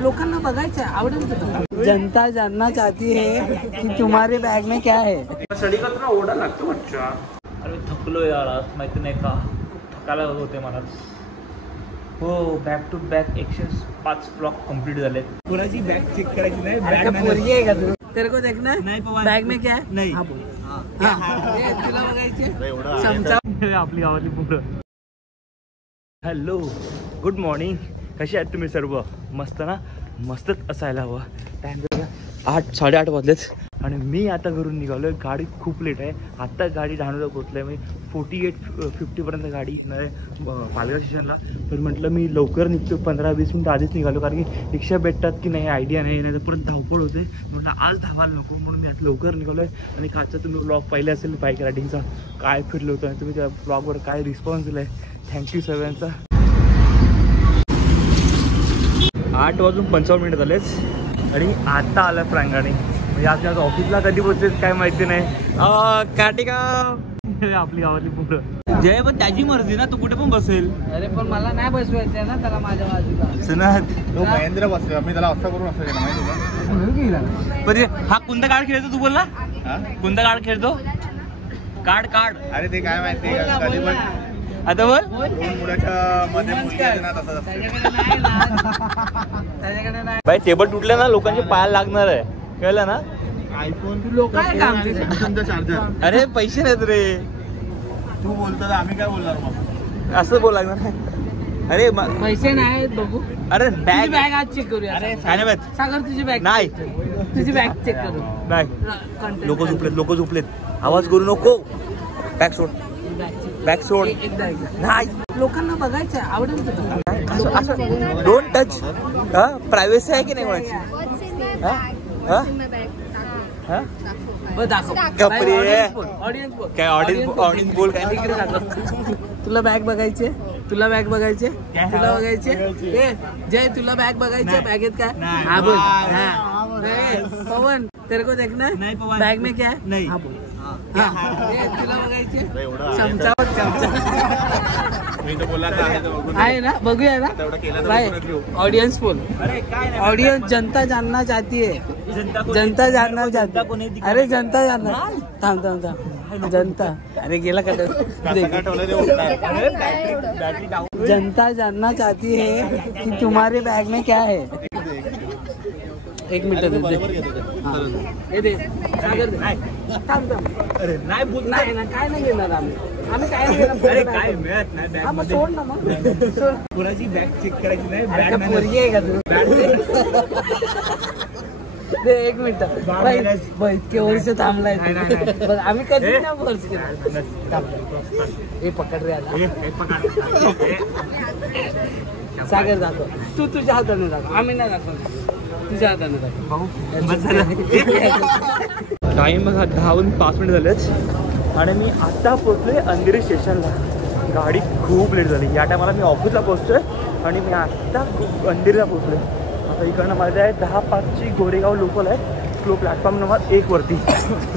लोकांना बघायचं आवडेल। जनता जानना चाहती है कि तुम्हारे बैग में क्या है। स्टडी करताना ओरडा लागतो बच्चा। अरे थकलो यार आज, माहिती नाही का खूप थकायला होते मला। हो back to back 105 block complete झाले। कोणाची बॅग चेक करायची नाही, बॅग पोरगी आहे का तू? तेरे को देखना है नाही पवन, बैग में क्या है? नाही हाँ बोल। ये तुला बघायचे चमचा आपली गावातली पोरं। हॅलो गुड मॉर्निंग, कशी आहेत तुम्ही सर्व? मस्त ना? मस्तच असायला हवं। टाइम 8-8:30 वाजलेत आणि मी आता घरून निघालो आहे। गाडी खूप लेट आहे, आत्ता गाडी डहाणूला पोहोचलं आहे। मी 48-50पर्यंत गाडी येणार आहे पालघर स्टेशनला। तर म्हटलं मी लवकर निघतो, 15-20 मिनिटं आधीच निघालो, कारण की रिक्षा भेटतात की नाही आयडिया नाही, तर परत धावपळ होते। म्हटलं आज धावायला नको, म्हणून मी आता लवकर निघालो आहे। आणि कालचा तुम्ही ब्लॉग पाहिले असेल बाईक रायडिंगचा, काय फिरलो होतं आणि तुम्ही त्या ब्लॉगवर काय रिस्पॉन्स दिला आहे, थँक्यू सगळ्यांचा। 8:55 झालेच आणि आता आलं फ्रँगाने, म्हणजे आज माझ्या ऑफिसला कधी पोहोचेल काय माहिती नाही। कार्तिका आपली गावातली पोरं। जय पण त्याची मर्जी ना, तू कुठे पण बसेल। अरे पण मला नाही बसवायचं ना त्याला माझ्या बाजूला। सुनात तो महेंद्र बसतोय, मी त्याला असं करून असं केलं माहिती का? पण हा कोणता कार्ड खेळतो तू बोलला? कोणता कार्ड खेळतो? कार्ड अरे ते काय माहिती कधी पण आता बोल। दोन मुलाच्या मध्ये मुलगी आहे ना, तसंच असतं। त्याच्याकडे नाही। बाई टेबल तुटलं ना, लोकांचे पायाला लागणार आहे, कळलं ना? आयफोन लोक काय काम सॅमसंगचा चार्जर। अरे पैसे नाहीत रे, तू बोलतो तर आम्ही काय बोलणार मग? असं बोल लागणार आहे। अरे पैसे नाही बघू। अरे बॅग आज चेक करूया। काय नाही माहित। सागर तुझी बॅग नाही, तुझी बॅग चेक करू नाही। लोक झोपलेत, आवाज करू नको। बॅग सोड, बॅग सोड। नाही, लोकांना बघायचं आवडेल तुला। असं डोंट टच। प्रायव्हसी आहे की नाही कोणाची? ऑडियन्स बोल काय नाही। तुला बॅग बघायचे, तुला बॅग बघायचे, तुला बघायचे। जय तुला बॅग बघायचे, बॅगेत काय? हाँ बोल। पवन तेरे को देखना है बैग में क्या है? नहीं। हाँ बोल। तुला बघायचे चमचा मी तर बोलला आहे ना, बघूया ना बाय। ऑडियन्स बोल। ऑडियन्स जनता जानना चाहती है, जनता जानना चाहती है। अरे जनता जानना, थांब थांब थांब, जनता अरे गेला का? जनता जानना चाहती है कि तुम्हारे बैग में क्या है। एक मिनिट दे सागर दे। अरे नाही बोल, नाही ना, काय नाही घेणार आम्ही काय नाही घेणार। अरे काय मिळत नाही बॅग मध्ये। सोड ना मग, कोणाची बॅग चेक करायची नाही, बॅग पोरगी आहे का तू? दे एक मिनिट बाई, इतके वर्ष थांबलाय बघ, आम्ही कधी नाही वर्ष केलं। हे पकड रे आता, सागर दाखव तू, तुझ्या हाताने दाखव, आम्ही नाही दाखव, तुझ्या हाताने दाखव। टाइम बघा 10:05 झालेच आणि मी आता पोहोचलोय अंधेरी स्टेशनला। गाडी खूप लेट झाली, या टायमाला मी ऑफिसला पोहोचतोय आणि मी आत्ता अंधेरीला पोहोचलोय। आता इकडनं माझ्या आहे 10:05ची गोरेगाव लोकल आहे, स्लो प्लॅटफॉर्म नंबर 1 वरती।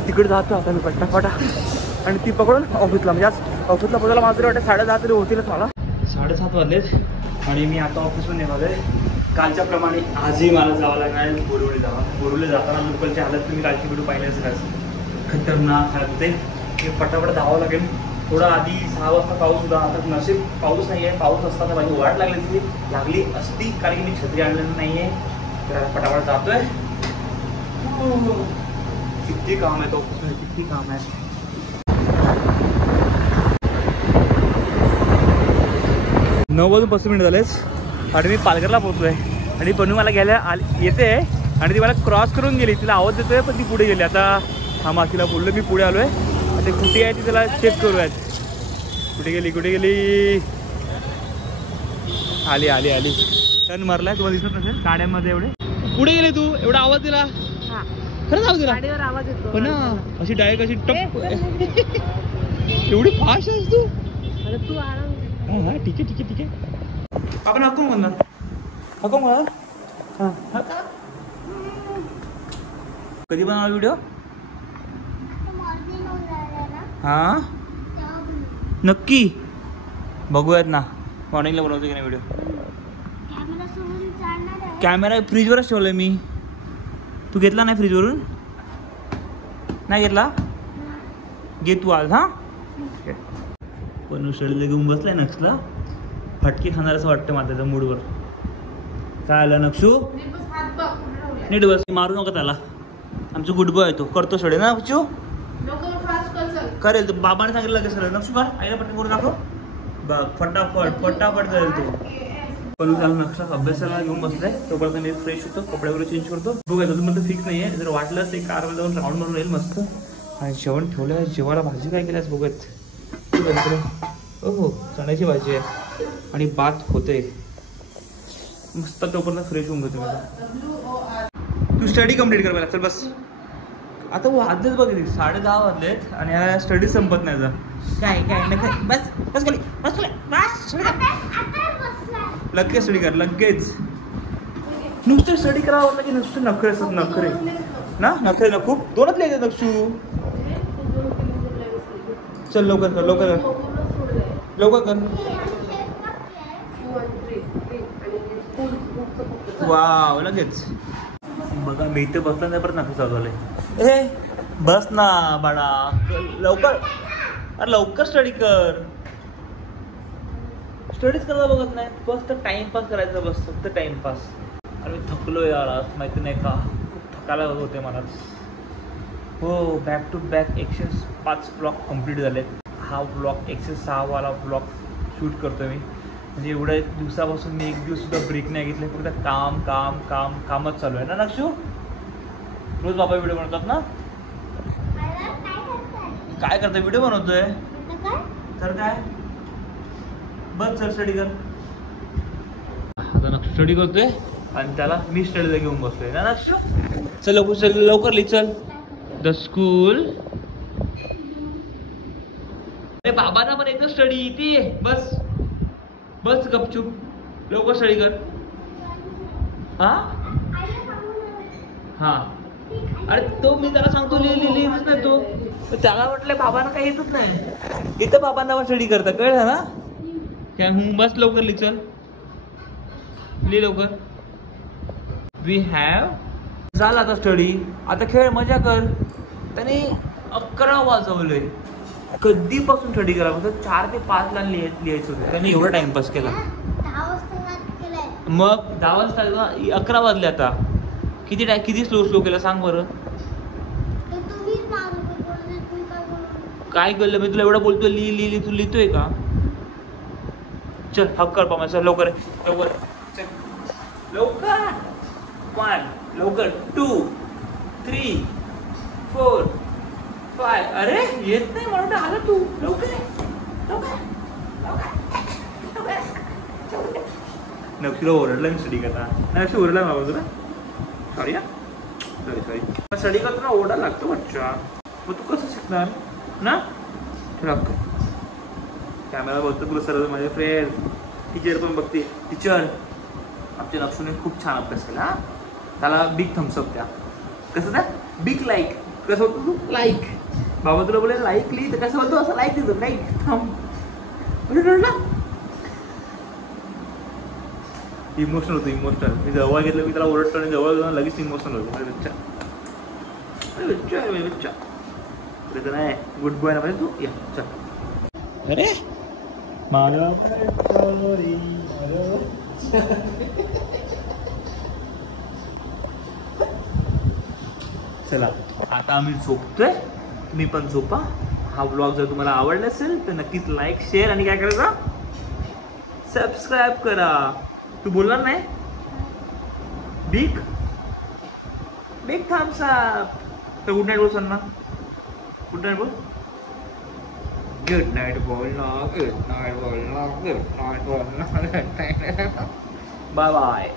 तिकडे जातो आता मी पटापटा आणि ती पकडून ऑफिसला, म्हणजे आज ऑफिसला पोहोचायला मला तरी वाटतं 7:30 तरी होतीलच मला। 7:30 वाजलेच आणि मी आता ऑफिसमध्ये निघालोय। कालच्या प्रमाणे आजही मला जावं लागणार आहे बोरिवली जाताना लोकलची हालत तुम्ही कालची व्हिडिओ पाहिले असेल, खतरनाक हालत होते। हे पटापट धावावं लागेल। थोडा आधी 6 वाजता पाऊस होता, आता नशीब पाऊस नाही आहे। पाऊस असता तर माझी वाट लागली असती, कारण की मी छत्री आणलेली नाही आहे। तर पटापट जातोय। किती काम आहे तो ऑफिसमध्ये, किती काम आहे। 9:35 झालेच आणि मी पालघरला पोहोचलोय आणि बनू मला घ्यायला येते आणि ती मला क्रॉस करून गेली। तिला आवाज देतोय पण ती पुढे गेली। आता हा मातीला बोललो मी पुढे आलोय, ते कुठे आहे ती त्याला चेक करूयात। कुठे गेली? आली टर्न मारलाय, तुम्हाला दिसत नसेल गाड्यांमध्ये एवढे। पुढे गेले तू, एवढा आवाज दिला? खरंच आवाज दिला? गाडीवर आवाज येतो पण ना, अशी डायरेक्ट अशी टप। एवढी फास्ट आहेस तू? अरे तू आराम। हा ठीक आहे। आपण हक्को म्हणणार कधी बनवला व्हिडिओ? हा नक्की बघूयात ना, मॉर्निंगला बनवतो की नाही व्हिडिओ। कॅमेरा फ्रीजवरच ठेवलाय मी. तू घेतला नाही फ्रीजवरून? नाही घेतला? घे तू आज. हा पण स्टडीला घेऊन बसलाय नक्षला. फटके खाणार असं वाटतं मला त्याच्या मूडवर. काय आलं नक्षू? नीट बस, मारू नका त्याला. आमचं गुड बॉय आहे तो, करतो स्टडी ना नक्षू. करेल तो. बाबाने सांगितलं लगेच सर नक्षू कर. आईला पटकन करून दाखव बघ. फटाफट करेल तो. पण त्याला नक्षा अभ्यासाला घेऊन बसलाय. तोपर्यंत मी फ्रेश होतो, कपडे वगैरे चेंज करतो. बघा अजून पण फिक्स नाही आहे. जर वाटलं ते कारमध्ये जाऊन राऊंड मारून येईल मस्त. आणि जेवण ठेवलं. जेवायला भाजी काय केल्यास बघत. हो चण्याची भाजी आहे आणि भात होते मस्त. तोपर्यंत फ्रेश होऊन घेतो मी. तू स्टडी कम्प्लीट कर मला. चल बस. आता वाजलेच बघ 10:30 वाजलेत आणि ह्या स्टडी संपत नाही. काय बस बस खाली बस बस. लगेच स्टडी कर लगेच. नुसतं स्टडी करावं वाटलं की नुसतं नखरे असतात. नखरे ना नखरे ना खूप. दोनच लिहायचे नक्षू. चल लवकर कर लवकर कर लवकर कर. वाव लगेच. बघा मी इथे बसला नाही परत नखरे चालू झाले. ए बस ना बाळा लवकर. अरे लवकर स्टडी कर. स्टडीज करायला बघत नाही. फक्त टाइमपास करायचा बस. फक्त टाइमपास. अरे मी थकलो यार आज. माहिती नाही का खूप थकायला होते मला. हो back to back 105 blog complete झालेत. हा ब्लॉग 106 वाला ब्लॉग शूट करतो मी. म्हणजे एवढ्या दिवसापासून मी एक दिवस सुद्धा ब्रेक नाही घेतले. फक्त काम काम काम कामच चालू आहे ना नक्षू. रोज बाबा व्हिडिओ बनवतात ना. काय करतोय? व्हिडिओ बनवतोय. तर काय बस चल स्टडी कर. आता नक्षू स्टडी करतोय आणि त्याला मी स्टडीला घेऊन बसतोय ना नक्षू. चल लवकर लिह. चल द स्कूल. अरे बाबांना पण येतं स्टडी. ती बस बस गपचूप लवकर स्टडी कर. हा अरे तो मी त्याला सांगतो लिहिलीच नाही तो. त्याला म्हटलं बाबांना काही येतच नाही. इथं बाबांना पण स्टडी करता कळलं ना. क्या बस लवकर लिह. चल लिह लवकर. We have. झाला आता स्टडी. आता खेळ मजा कर. त्याने 11 वाजवले. कधीपासून स्टडी करा फक्त 4 ते 5 ला लिहायचं होतं. त्याने एवढा टाइमपास केला. मग 10 वाजता 11 वाजले आता. किती स्लो केलं सांग बरं. काय केलं मी तुला एवढं बोलतोय लिही तू लिहितोय का. चल हक कर पामा. चल लवकर लवकर चल लवकर. 1 लवकर 2 3 4 5. अरे येत नाही म्हणून आलं तू. लवकर नक्षीला ओरडला मी स्टडी करता. नक्षी ओरडला बाबा तुला. सॉरी सॉरी स्टडी करताना ओरडा लागतो बच्चा. मग तू कसं शिकणार ना. कॅमेरा बघतो तुला सर्व माझे फ्रेंड. टीचर पण बघते. टीचर आमच्या नक्षूने खूप छान अभ्यास केला. त्याला बिग थम्सअप द्या. कसं द्या. Big like. कसं होतं तू लाईक. बाबा तुला बोले लाईक लिही तर कसं बोलतो असं लाईक देतो. लाईक थांब रडला. इमोशनल होतो इमोशनल. मी जवळ घेतलं मी त्याला ओरडतो आणि जवळ जाऊन लगेच इमोशनल होतो. अरे बच्चा अरे बच्चा अरे बच्चा. अरे नाही गुड बॉय ना पाहिजे तू. या चल. अरे मला चला आता आम्ही झोपतोय. तुम्ही पण झोपा. हा ब्लॉग जर तुम्हाला आवडला असेल तर नक्कीच लाईक शेअर आणि काय करायचं सबस्क्राईब करा. तू बोलणार नाही. Big big thumbs up. तर गुड नाईट बोल सन्ना. गुड नाईट बोल. गुड नाईट बोल ना. गुड नाईट बोल ना. गुड नाईट बोल ना. Bye bye.